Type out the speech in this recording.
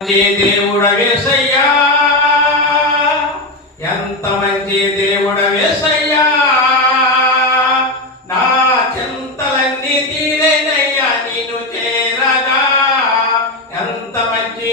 దేవుడవేసయ్యా, ఎంత మంచి దేవుడవేసయ్యా, నా చింతలన్నీ తీరేనయ్యా నిన్ను చేరగా. ఎంత మంచి